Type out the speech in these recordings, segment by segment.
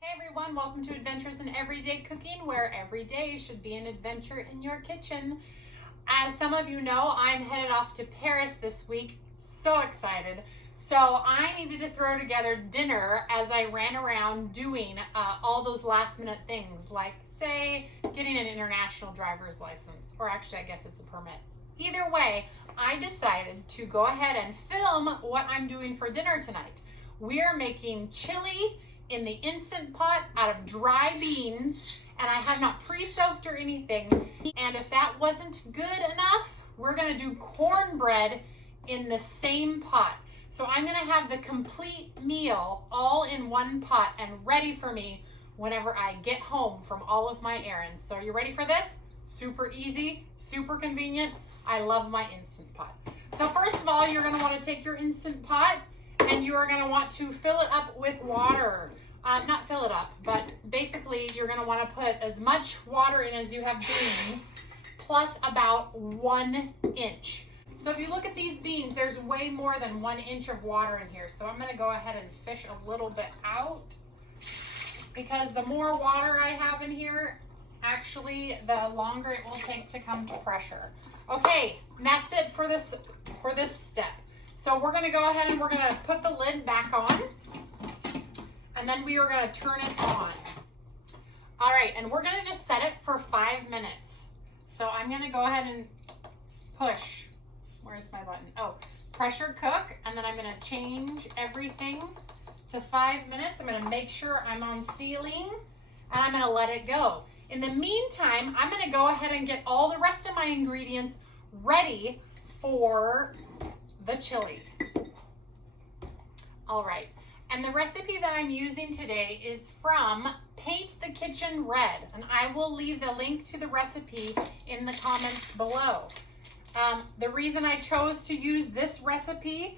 Hey everyone, welcome to Adventures in Everyday Cooking, where every day should be an adventure in your kitchen. As some of you know, I'm headed off to Paris this week. So excited. So I needed to throw together dinner as I ran around doing all those last minute things, like say getting an international driver's license, or actually I guess it's a permit. Either way, I decided to go ahead and film what I'm doing for dinner tonight. We are making chili in the Instant Pot out of dry beans, and I have not pre-soaked or anything. And if that wasn't good enough, we're gonna do cornbread in the same pot. So I'm gonna have the complete meal all in one pot and ready for me whenever I get home from all of my errands. So are you ready for this? Super easy, super convenient. I love my Instant Pot. So first of all, you're gonna wanna take your Instant Pot and you are going to want to fill it up with water. Not fill it up, but basically you're going to want to put as much water in as you have beans, plus about 1 inch. So if you look at these beans, there's way more than 1 inch of water in here. So I'm going to go ahead and fish a little bit out, because the more water I have in here, actually the longer it will take to come to pressure. Okay, and that's it for this step. So we're gonna go ahead and we're gonna put the lid back on, and then we are gonna turn it on. All right, and we're gonna just set it for 5 minutes. So I'm gonna go ahead and push. Where's my button? Oh, pressure cook, and then I'm gonna change everything to 5 minutes. I'm gonna make sure I'm on sealing, and I'm gonna let it go. In the meantime, I'm gonna go ahead and get all the rest of my ingredients ready for the chili. All right, and the recipe that I'm using today is from Paint the Kitchen Red, and I will leave the link to the recipe in the comments below. The reason I chose to use this recipe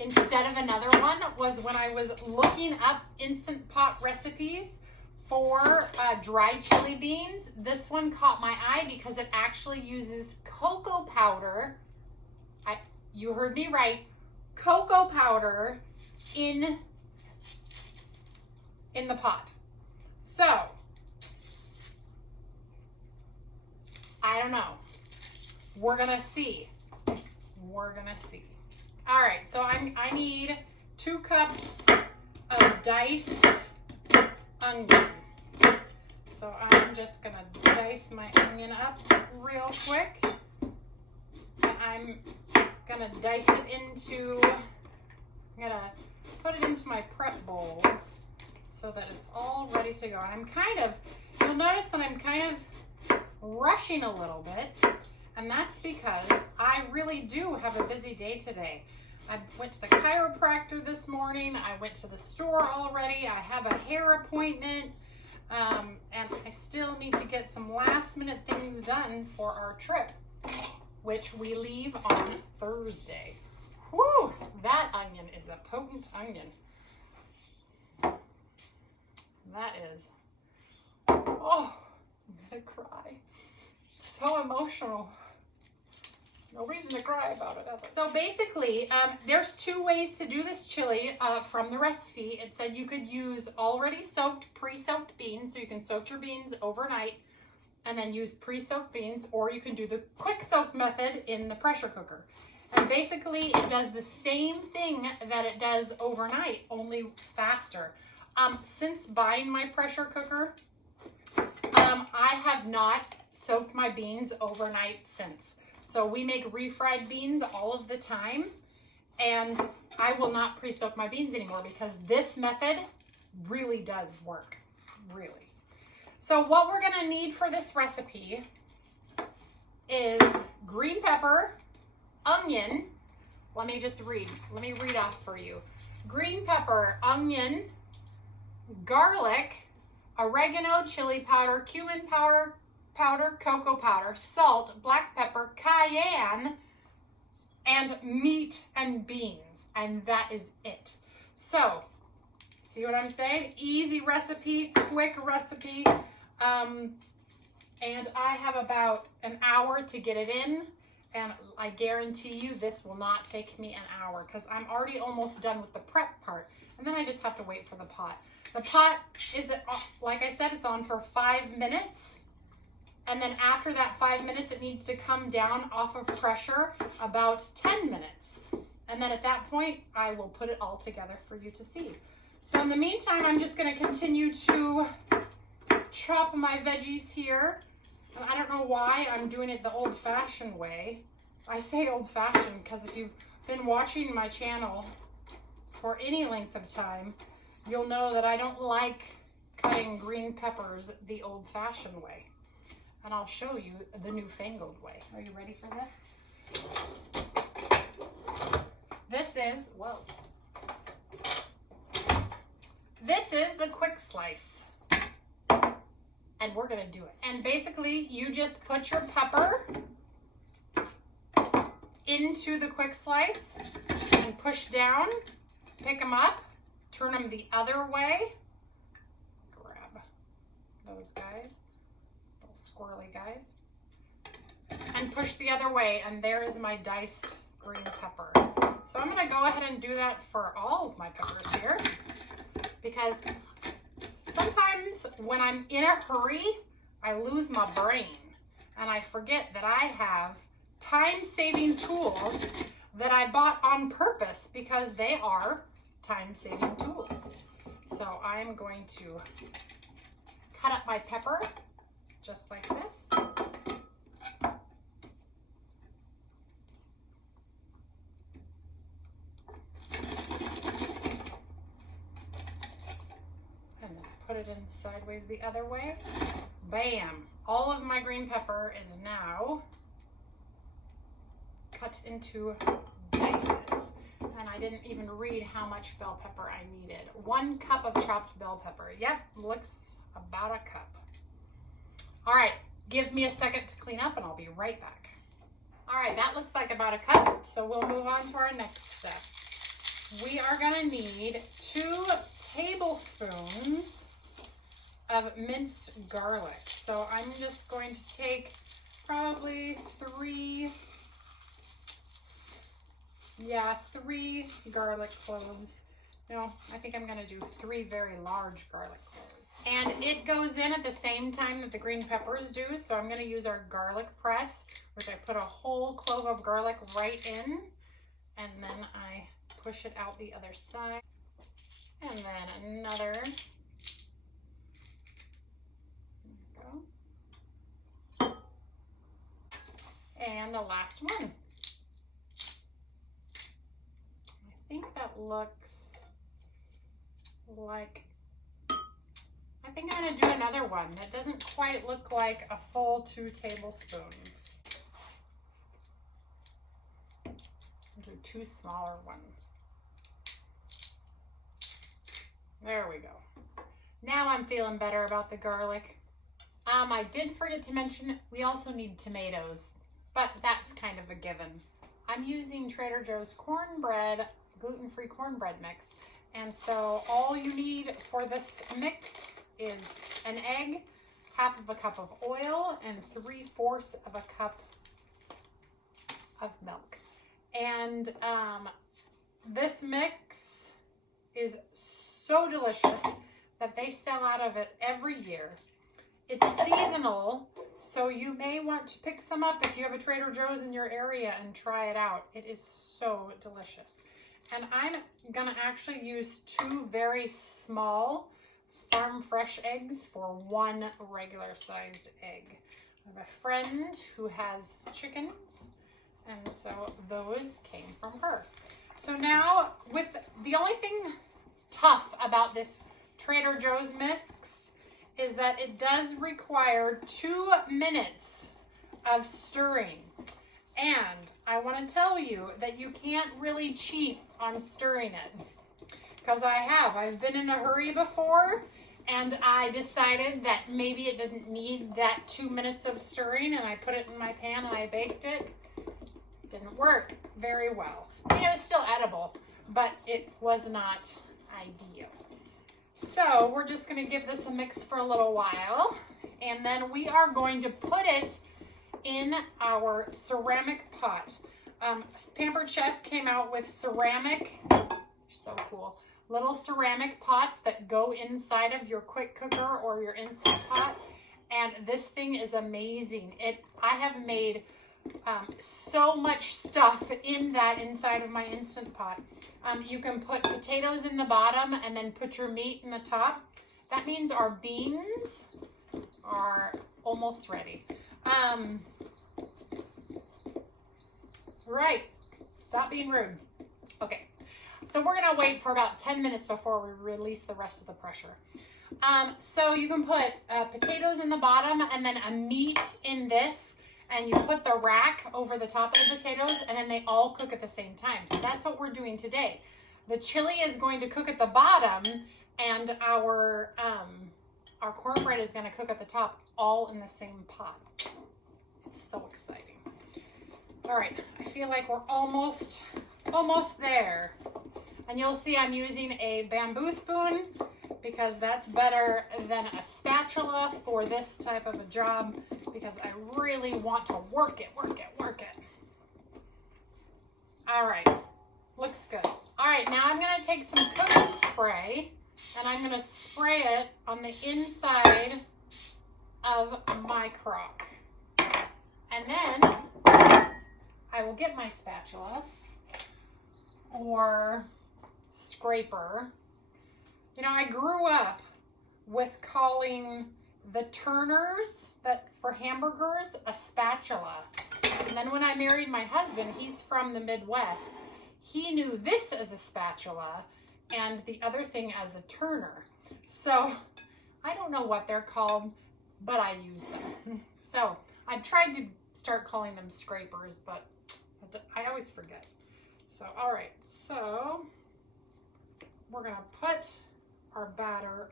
instead of another one was when I was looking up Instant Pot recipes for dried chili beans. This one caught my eye because it actually uses cocoa powder. You heard me right, cocoa powder in the pot. So, I don't know. We're gonna see. We're gonna see. All right, so I need 2 cups of diced onion. So I'm just gonna dice my onion up real quick. I'm gonna dice it into, I'm gonna put it into my prep bowls so that it's all ready to go. I'm you'll notice that I'm kind of rushing a little bit, and that's because I really do have a busy day today. I went to the chiropractor this morning. I went to the store already. I have a hair appointment, and I still need to get some last minute things done for our trip, which we leave on Thursday. Whew, that onion is a potent onion. That is, oh, I'm gonna cry. It's so emotional. No reason to cry about it ever. So basically, there's 2 ways to do this chili from the recipe. It said you could use already pre-soaked beans, so you can soak your beans overnight and then use pre-soaked beans, or you can do the quick soak method in the pressure cooker. And basically it does the same thing that it does overnight, only faster. Since buying my pressure cooker, I have not soaked my beans overnight since. So we make refried beans all of the time, and I will not pre-soak my beans anymore because this method really does work, really. So what we're gonna need for this recipe is green pepper, onion. Let me read off for you. Green pepper, onion, garlic, oregano, chili powder, cumin powder, cocoa powder, salt, black pepper, cayenne, and meat and beans. And that is it. So, see what I'm saying? Easy recipe, quick recipe. And I have about an hour to get it in, And I guarantee you this will not take me an hour because I'm already almost done with the prep part. And then I just have to wait for the pot. The pot is, like I said, it's on for 5 minutes. And then after that 5 minutes, it needs to come down off of pressure about 10 minutes. And then at that point, I will put it all together for you to see. So in the meantime, I'm just going to continue to chop my veggies here. I don't know why I'm doing it the old-fashioned way. I say old-fashioned because if you've been watching my channel for any length of time, you'll know that I don't like cutting green peppers the old-fashioned way. And I'll show you the newfangled way. Are you ready for this? This is the quick slice. And we're gonna do it. And basically, you just put your pepper into the quick slice and push down, pick them up, turn them the other way, grab those guys, little squirrely guys, and push the other way, and there is my diced green pepper. So I'm gonna go ahead and do that for all of my peppers here, because sometimes when I'm in a hurry, I lose my brain and I forget that I have time-saving tools that I bought on purpose because they are time-saving tools. So I'm going to cut up my pepper just like this. And then put it in sideways the other way. Bam! All of my green pepper is now cut into dices. And I didn't even read how much bell pepper I needed. 1 cup of chopped bell pepper. Yep, looks about a cup. All right, give me a second to clean up and I'll be right back. All right, that looks like about a cup, so we'll move on to our next step. We are gonna need 2 tablespoons of minced garlic. So I'm just going to take probably 3 garlic cloves. No, I think I'm gonna do 3 very large garlic cloves. And it goes in at the same time that the green peppers do, so I'm gonna use our garlic press, which I put a whole clove of garlic right in, and then I push it out the other side. And then another. There we go. And the last one. I think that looks like, I think I'm gonna do another one that doesn't quite look like a full 2 tablespoons. I'll do 2 smaller ones. There we go. Now I'm feeling better about the garlic. I did forget to mention, we also need tomatoes, but that's kind of a given. I'm using Trader Joe's cornbread, gluten-free cornbread mix. And so all you need for this mix is an egg, 1/2 cup of oil, and 3/4 of a cup of milk. And this mix is so delicious that they sell out of it every year. It's seasonal, so you may want to pick some up if you have a Trader Joe's in your area and try it out. It is so delicious. And I'm gonna actually use 2 very small farm fresh eggs for 1 regular sized egg. I have a friend who has chickens, and so those came from her. So now, with the only thing tough about this Trader Joe's mix is that it does require 2 minutes of stirring. And I want to tell you that you can't really cheat on stirring it. Because I've been in a hurry before, and I decided that maybe it didn't need that 2 minutes of stirring, and I put it in my pan and I baked it. It didn't work very well. I mean, it was still edible, but it was not ideal. So we're just going to give this a mix for a little while, and then we are going to put it in our ceramic pot. Pampered Chef came out with ceramic, so cool, little ceramic pots that go inside of your quick cooker or your Instant Pot. And this thing is amazing. I have made so much stuff in that inside of my Instant Pot. You can put potatoes in the bottom and then put your meat in the top. That means our beans are almost ready. Right, stop being rude. Okay, so we're gonna wait for about 10 minutes before we release the rest of the pressure. So you can put potatoes in the bottom and then a meat in this, and you put the rack over the top of the potatoes, and then they all cook at the same time. So that's what we're doing today. The chili is going to cook at the bottom, and our cornbread is going to cook at the top, all in the same pot. It's so exciting. All right, I feel like we're almost there. And you'll see I'm using a bamboo spoon because that's better than a spatula for this type of a job, because I really want to work it. All right, looks good. All right, now I'm gonna take some cooking spray and I'm gonna spray it on the inside of my crock. And then I will get my spatula or scraper. You know, I grew up with calling the turners that for hamburgers a spatula. And then when I married my husband, he's from the Midwest, he knew this as a spatula and the other thing as a turner. So I don't know what they're called, but I use them. So I've tried to start calling them scrapers, but I always forget. So, all right, so we're gonna put our batter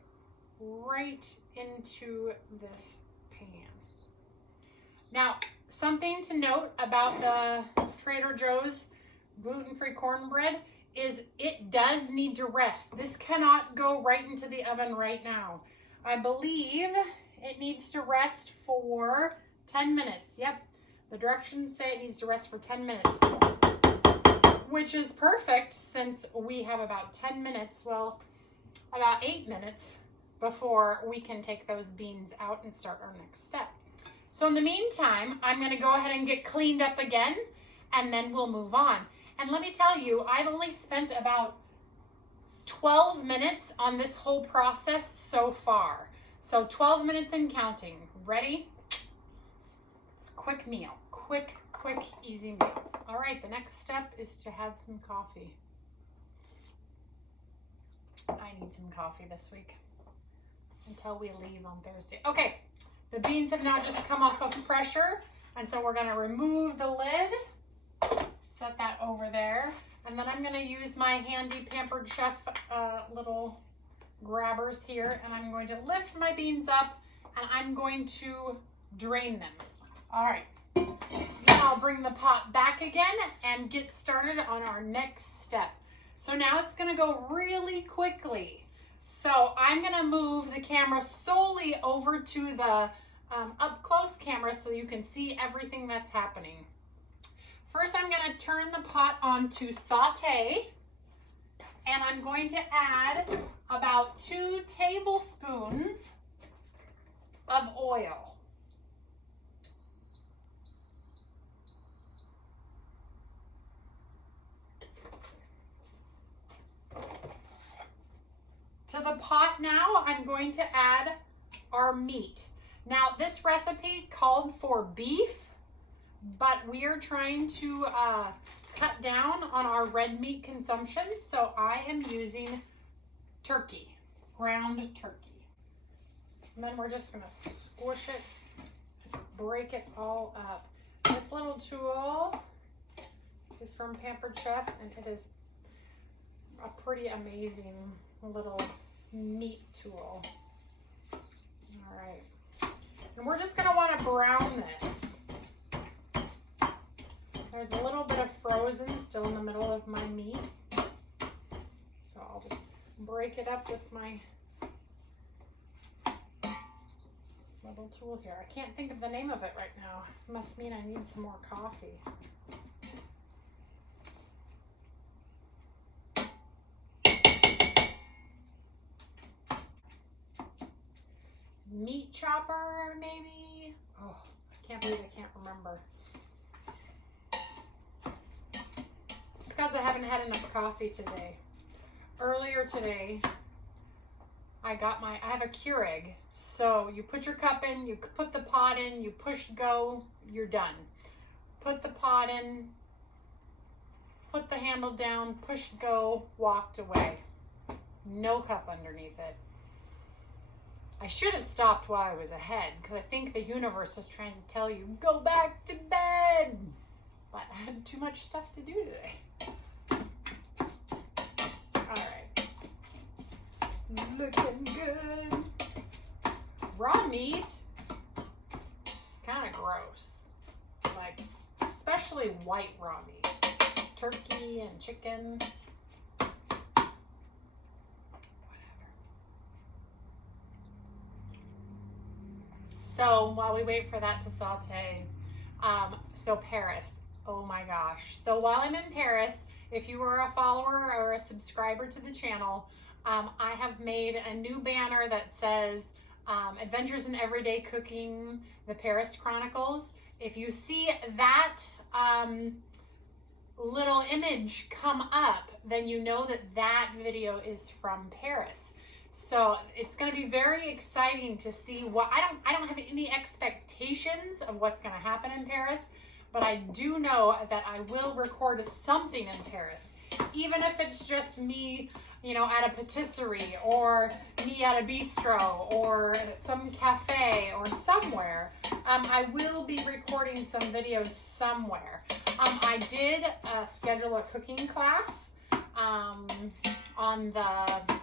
right into this pan. Now, something to note about the Trader Joe's gluten-free cornbread is it does need to rest. This cannot go right into the oven right now. I believe it needs to rest for 10 minutes. Yep, the directions say it needs to rest for 10 minutes, which is perfect since we have about 10 minutes, well, about 8 minutes before we can take those beans out and start our next step. So in the meantime, I'm gonna go ahead and get cleaned up again, and then we'll move on. And let me tell you, I've only spent about 12 minutes on this whole process so far. So 12 minutes and counting. Ready? It's a quick meal. Quick, easy meal. All right, the next step is to have some coffee. I need some coffee this week until we leave on Thursday. Okay, the beans have now just come off of pressure, and so we're gonna remove the lid, set that over there, and then I'm gonna use my handy Pampered Chef little grabbers here, and I'm going to lift my beans up, and I'm going to drain them. All right, then I'll bring the pot back again and get started on our next step. So now it's gonna go really quickly. So I'm gonna move the camera solely over to the up close camera so you can see everything that's happening. First, I'm gonna turn the pot on to saute, and I'm going to add about 2 tablespoons of oil. To the pot now, I'm going to add our meat. Now, this recipe called for beef, but we are trying to cut down on our red meat consumption, so I am using turkey, ground turkey. And then we're just gonna squish it, break it all up. This little tool is from Pampered Chef, and it is a pretty amazing little meat tool. All right, and we're just gonna want to brown this. There's a little bit of frozen still in the middle of my meat, so I'll just break it up with my little little tool here. I can't think of the name of it right now. Must mean I need some more coffee. Meat chopper, maybe? Oh, I can't believe I can't remember. It's because I haven't had enough coffee today. Earlier today, I have a Keurig. So you put your cup in, you put the pot in, you push go, you're done. Put the pot in, put the handle down, push go, walked away. No cup underneath it. I should have stopped while I was ahead because I think the universe was trying to tell you, go back to bed. But I had too much stuff to do today. All right. Looking good. Raw meat is kind of gross. Like, especially white raw meat. Turkey and chicken. So while we wait for that to saute, so Paris, oh my gosh. So while I'm in Paris, if you are a follower or a subscriber to the channel, I have made a new banner that says Adventures in Everyday Cooking, the Paris Chronicles. If you see that little image come up, then you know that that video is from Paris. So it's going to be very exciting to see what I don't have any expectations of what's going to happen in Paris, but I do know that I will record something in Paris, even if it's just me, you know, at a patisserie or me at a bistro or some cafe or somewhere. I will be recording some videos somewhere. I did schedule a cooking class on the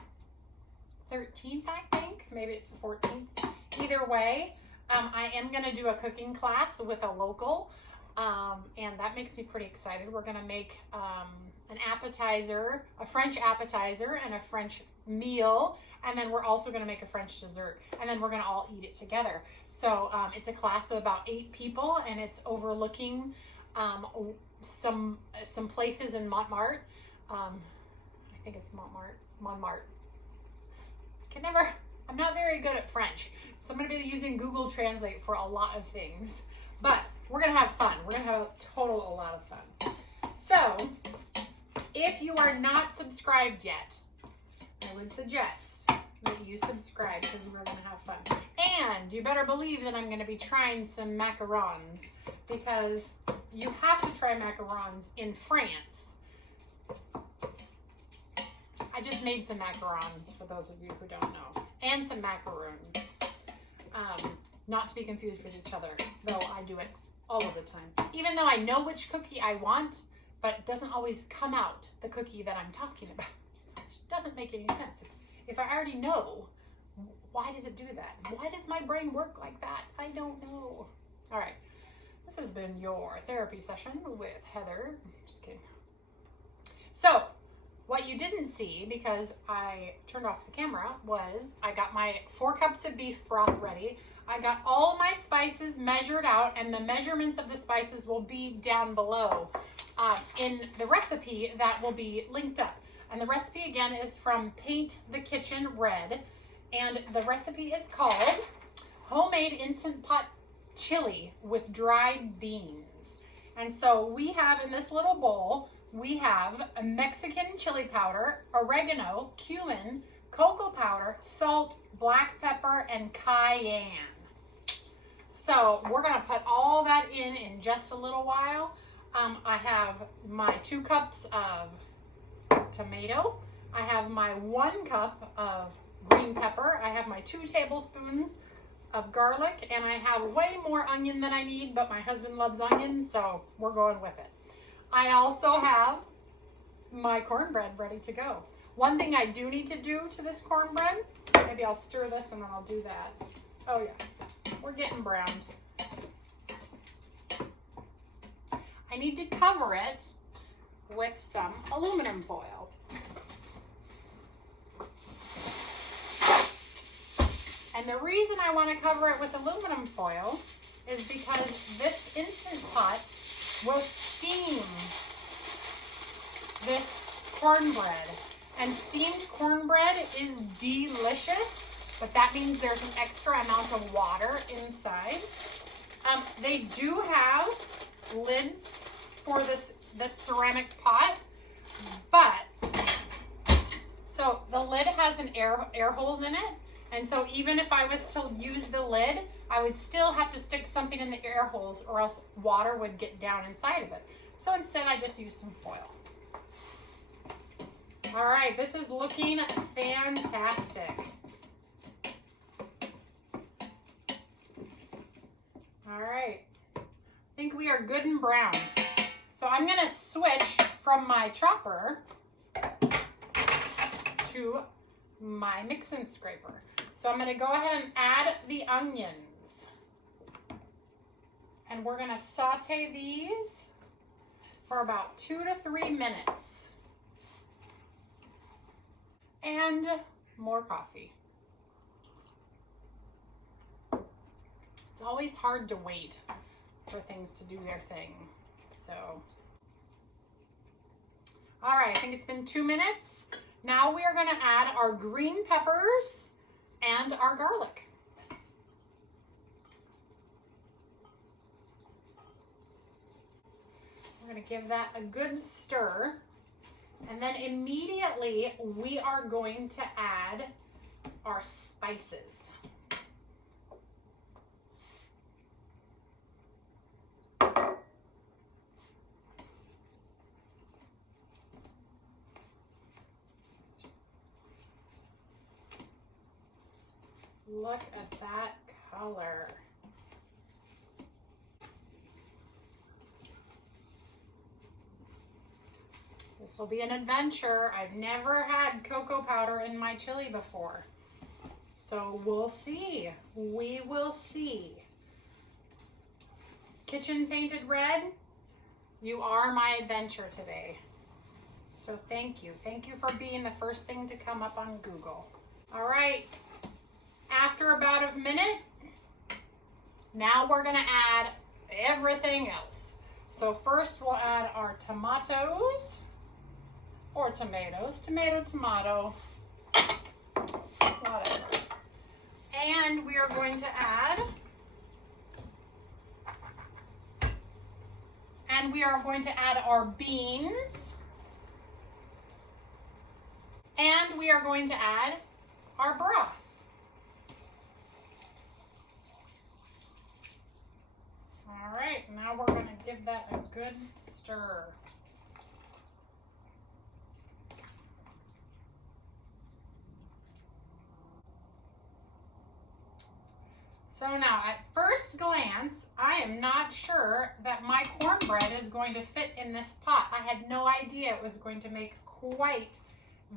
13th, I think. Maybe it's the 14th. Either way, I am going to do a cooking class with a local, and that makes me pretty excited. We're going to make an appetizer, a French appetizer, and a French meal, and then we're also going to make a French dessert, and then we're going to all eat it together. So it's a class of about 8 people, and it's overlooking some places in Montmartre. I think it's Montmartre. I'm not very good at French, so I'm going to be using Google Translate for a lot of things, but we're going to have fun. We're going to have a lot of fun. So, if you are not subscribed yet, I would suggest that you subscribe because we're going to have fun. And you better believe that I'm going to be trying some macarons because you have to try macarons in France. I just made some macarons for those of you who don't know, and some macaroons. Not to be confused with each other, though I do it all of the time. Even though I know which cookie I want, but it doesn't always come out the cookie that I'm talking about. It doesn't make any sense. If I already know, why does it do that? Why does my brain work like that? I don't know. All right, this has been your therapy session with Heather. Just kidding. So, what you didn't see, because I turned off the camera, was I got my 4 cups of beef broth ready. I got all my spices measured out, and the measurements of the spices will be down below in the recipe that will be linked up. And the recipe, again, is from Paint the Kitchen Red. And the recipe is called Homemade Instant Pot Chili with Dried Beans. And so we have in this little bowl, we have a Mexican chili powder, oregano, cumin, cocoa powder, salt, black pepper, and cayenne. So we're going to put all that in just a little while. I have my 2 cups of tomato. I have my 1 cup of green pepper. I have my 2 tablespoons of garlic, and I have way more onion than I need, but my husband loves onion, so we're going with it. I also have my cornbread ready to go. One thing I do need to do to this cornbread, maybe I'll stir this and then I'll do that. Oh yeah, we're getting brown. I need to cover it with some aluminum foil. And the reason I want to cover it with aluminum foil is because this Instant Pot will steam this cornbread. And steamed cornbread is delicious, but that means there's an extra amount of water inside. They do have lids for this ceramic pot, but so the lid has an air holes in it, and so even if I was to use the lid, I would still have to stick something in the air holes, or else water would get down inside of it. So instead I just use some foil. All right, this is looking fantastic. All right, I think we are good and brown. So I'm gonna switch from my chopper to my mix-in scraper. So I'm gonna go ahead and add the onions. And we're gonna saute these for about 2 to 3 minutes. And more coffee. It's always hard to wait for things to do their thing. So, all right, I think it's been 2 minutes. Now we are gonna add our green peppers and our garlic. We're gonna give that a good stir. And then immediately we are going to add our spices. Look at that color. This will be an adventure. I've never had cocoa powder in my chili before. So we'll see. We will see. Kitchen Painted Red, you are my adventure today. So thank you. Thank you for being the first thing to come up on Google. All right. After about a minute, now we're gonna add everything else. So first we'll add our tomatoes, or tomatoes, tomato, whatever. And we are going to add, our beans. And we are going to add our broth. All right, now we're going to give that a good stir. So now, at first glance, I am not sure that my cornbread is going to fit in this pot. I had no idea it was going to make quite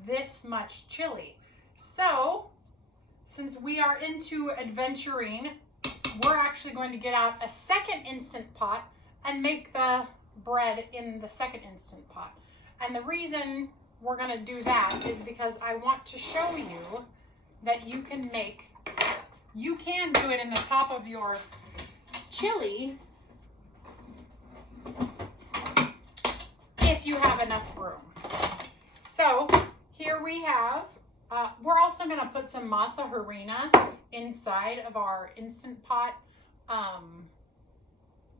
this much chili. So, since we are into adventuring, we're actually going to get out a second Instant Pot and make the bread in the second Instant Pot. And the reason we're going to do that is because I want to show you that you can do it in the top of your chili if you have enough room. So here we have, we're also going to put some masa harina inside of our Instant Pot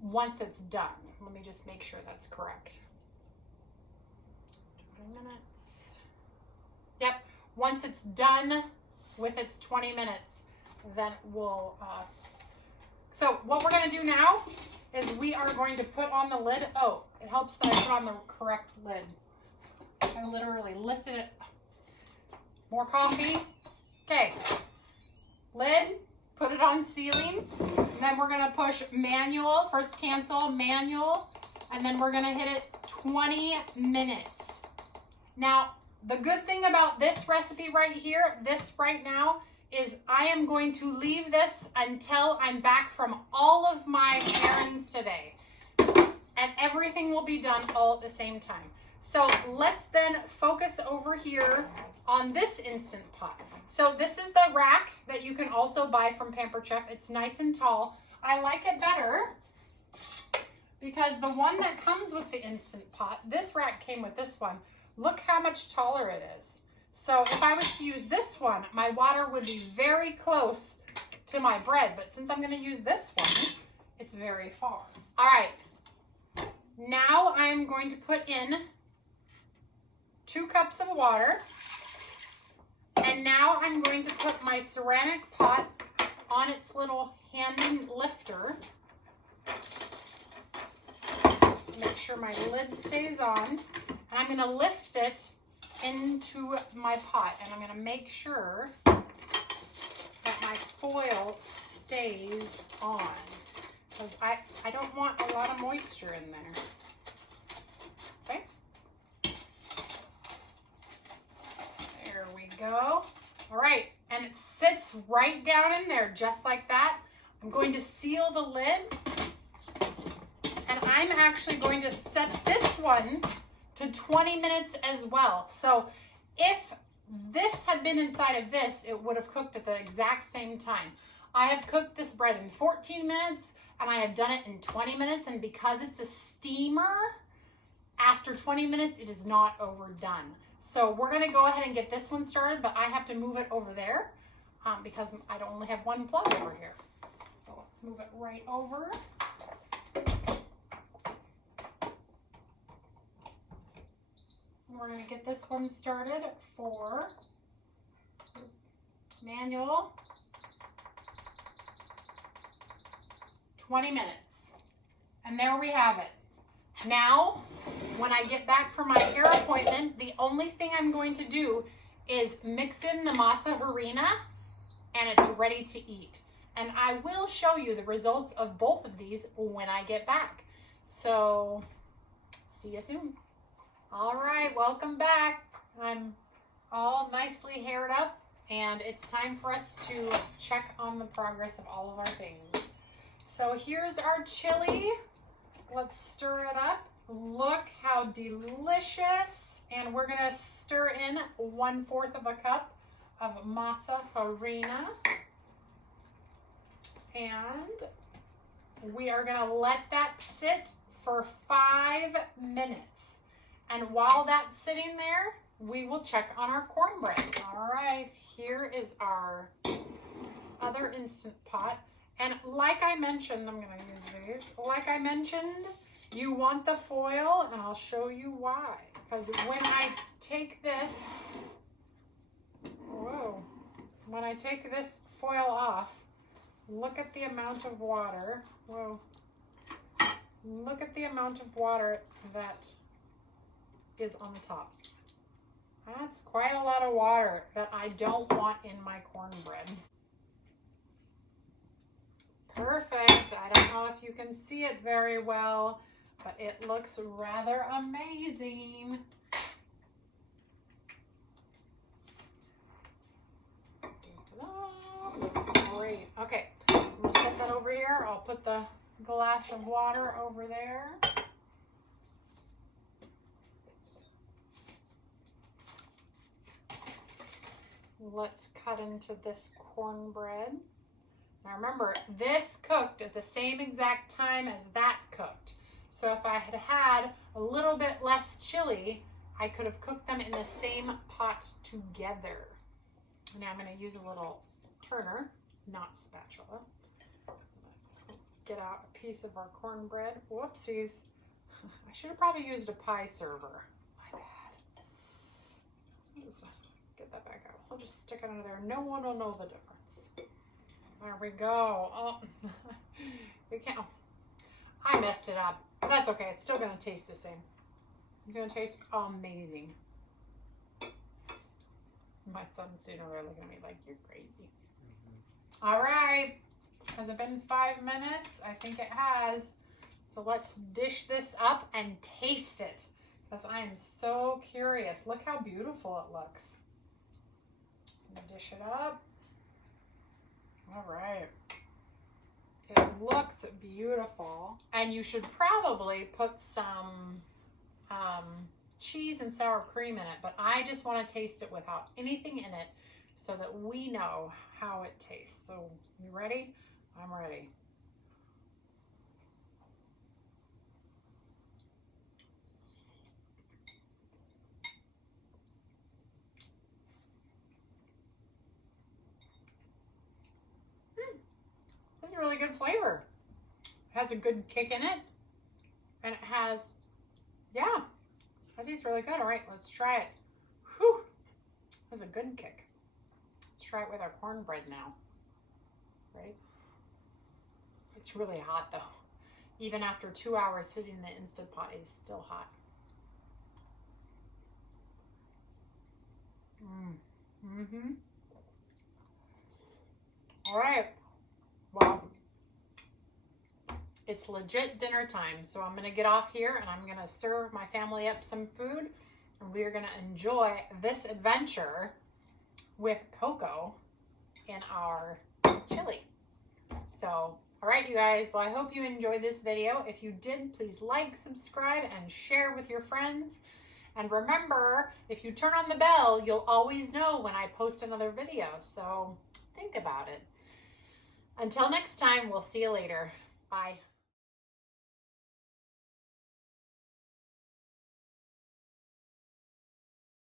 once it's done. Let me just make sure that's correct. 20 minutes. Yep, once it's done with its 20 minutes, then we'll, so what we're going to do now is we are going to put on the lid. Oh, it helps that I put on the correct lid. I literally lifted it. More coffee. Okay. Lid, put it on sealing. And then we're going to push manual. First cancel, manual. And then we're going to hit it 20 minutes. Now, the good thing about this recipe right here, this right now, is I am going to leave this until I'm back from all of my errands today. And everything will be done all at the same time. So let's then focus over here on this Instant Pot. So this is the rack that you can also buy from Pampered Chef. It's nice and tall. I like it better because the one that comes with the Instant Pot, this rack came with this one. Look how much taller it is. So if I was to use this one, my water would be very close to my bread. But since I'm going to use this one, it's very far. All right. Now I'm going to put in 2 cups of water. And now I'm going to put my ceramic pot on its little hand lifter. Make sure my lid stays on. And I'm going to lift it into my pot. And I'm going to make sure that my foil stays on. Because I don't want a lot of moisture in there. Okay. There we go. All right. And it sits right down in there just like that. I'm going to seal the lid. And I'm actually going to set this one to 20 minutes as well. So if this had been inside of this, it would have cooked at the exact same time. I have cooked this bread in 14 minutes and I have done it in 20 minutes. And because it's a steamer, after 20 minutes, it is not overdone. So we're going to go ahead and get this one started, but I have to move it over there because I don't only have one plug over here. So let's move it right over. We're going to get this one started for manual 20 minutes. And there we have it. Now, when I get back from my hair appointment, the only thing I'm going to do is mix in the masa harina and it's ready to eat. And I will show you the results of both of these when I get back. So, see you soon. All right, welcome back. I'm all nicely haired up and it's time for us to check on the progress of all of our things. So here's our chili. Let's stir it up. Look how delicious. And we're gonna stir in 1/4 of a cup of masa harina. And we are gonna let that sit for 5 minutes. And while that's sitting there, we will check on our cornbread. All right, here is our other Instant Pot. And like I mentioned, I'm gonna use these. Like I mentioned, you want the foil, and I'll show you why. Because when I take this, when I take this foil off, look at the amount of water. Look at the amount of water that is on the top. That's quite a lot of water that I don't want in my cornbread. Perfect. I don't know if you can see it very well, but it looks rather amazing. Looks great. Okay, so I'm going to set that over here. I'll put the glass of water over there. Let's cut into this cornbread. Now remember, this cooked at the same exact time as that cooked. So if I had had a little bit less chili, I could have cooked them in the same pot together. Now I'm going to use a little turner, not spatula. Get out a piece of our cornbread. Whoopsies. I should have probably used a pie server. My bad. Just get that back out. I'll just stick it under there. No one will know the difference. There we go. Oh, you can't. Oh, I messed it up. That's okay. It's still going to taste the same. It's going to taste amazing. My son's sitting over there looking at me like, you're crazy. All right. Has it been 5 minutes? I think it has. So let's dish this up and taste it. Because I am so curious. Look how beautiful it looks. Dish it up. All right. It looks beautiful. And you should probably put some cheese and sour cream in it, but I just want to taste it without anything in it so that we know how it tastes. So you ready? I'm ready. This is a really good flavor. It has a good kick in it. And it has, yeah, that tastes really good. All right, let's try it. Whew, that's a good kick. Let's try it with our cornbread now. Right? It's really hot though. Even after 2 hours sitting in the Instant Pot, it's still hot. All right. Well, it's legit dinner time, so I'm going to get off here and I'm going to serve my family up some food, and we are going to enjoy this adventure with Coco in our chili. So, all right, you guys. Well, I hope you enjoyed this video. If you did, please like, subscribe, and share with your friends. And remember, if you turn on the bell, you'll always know when I post another video. So think about it. Until next time, we'll see you later. Bye.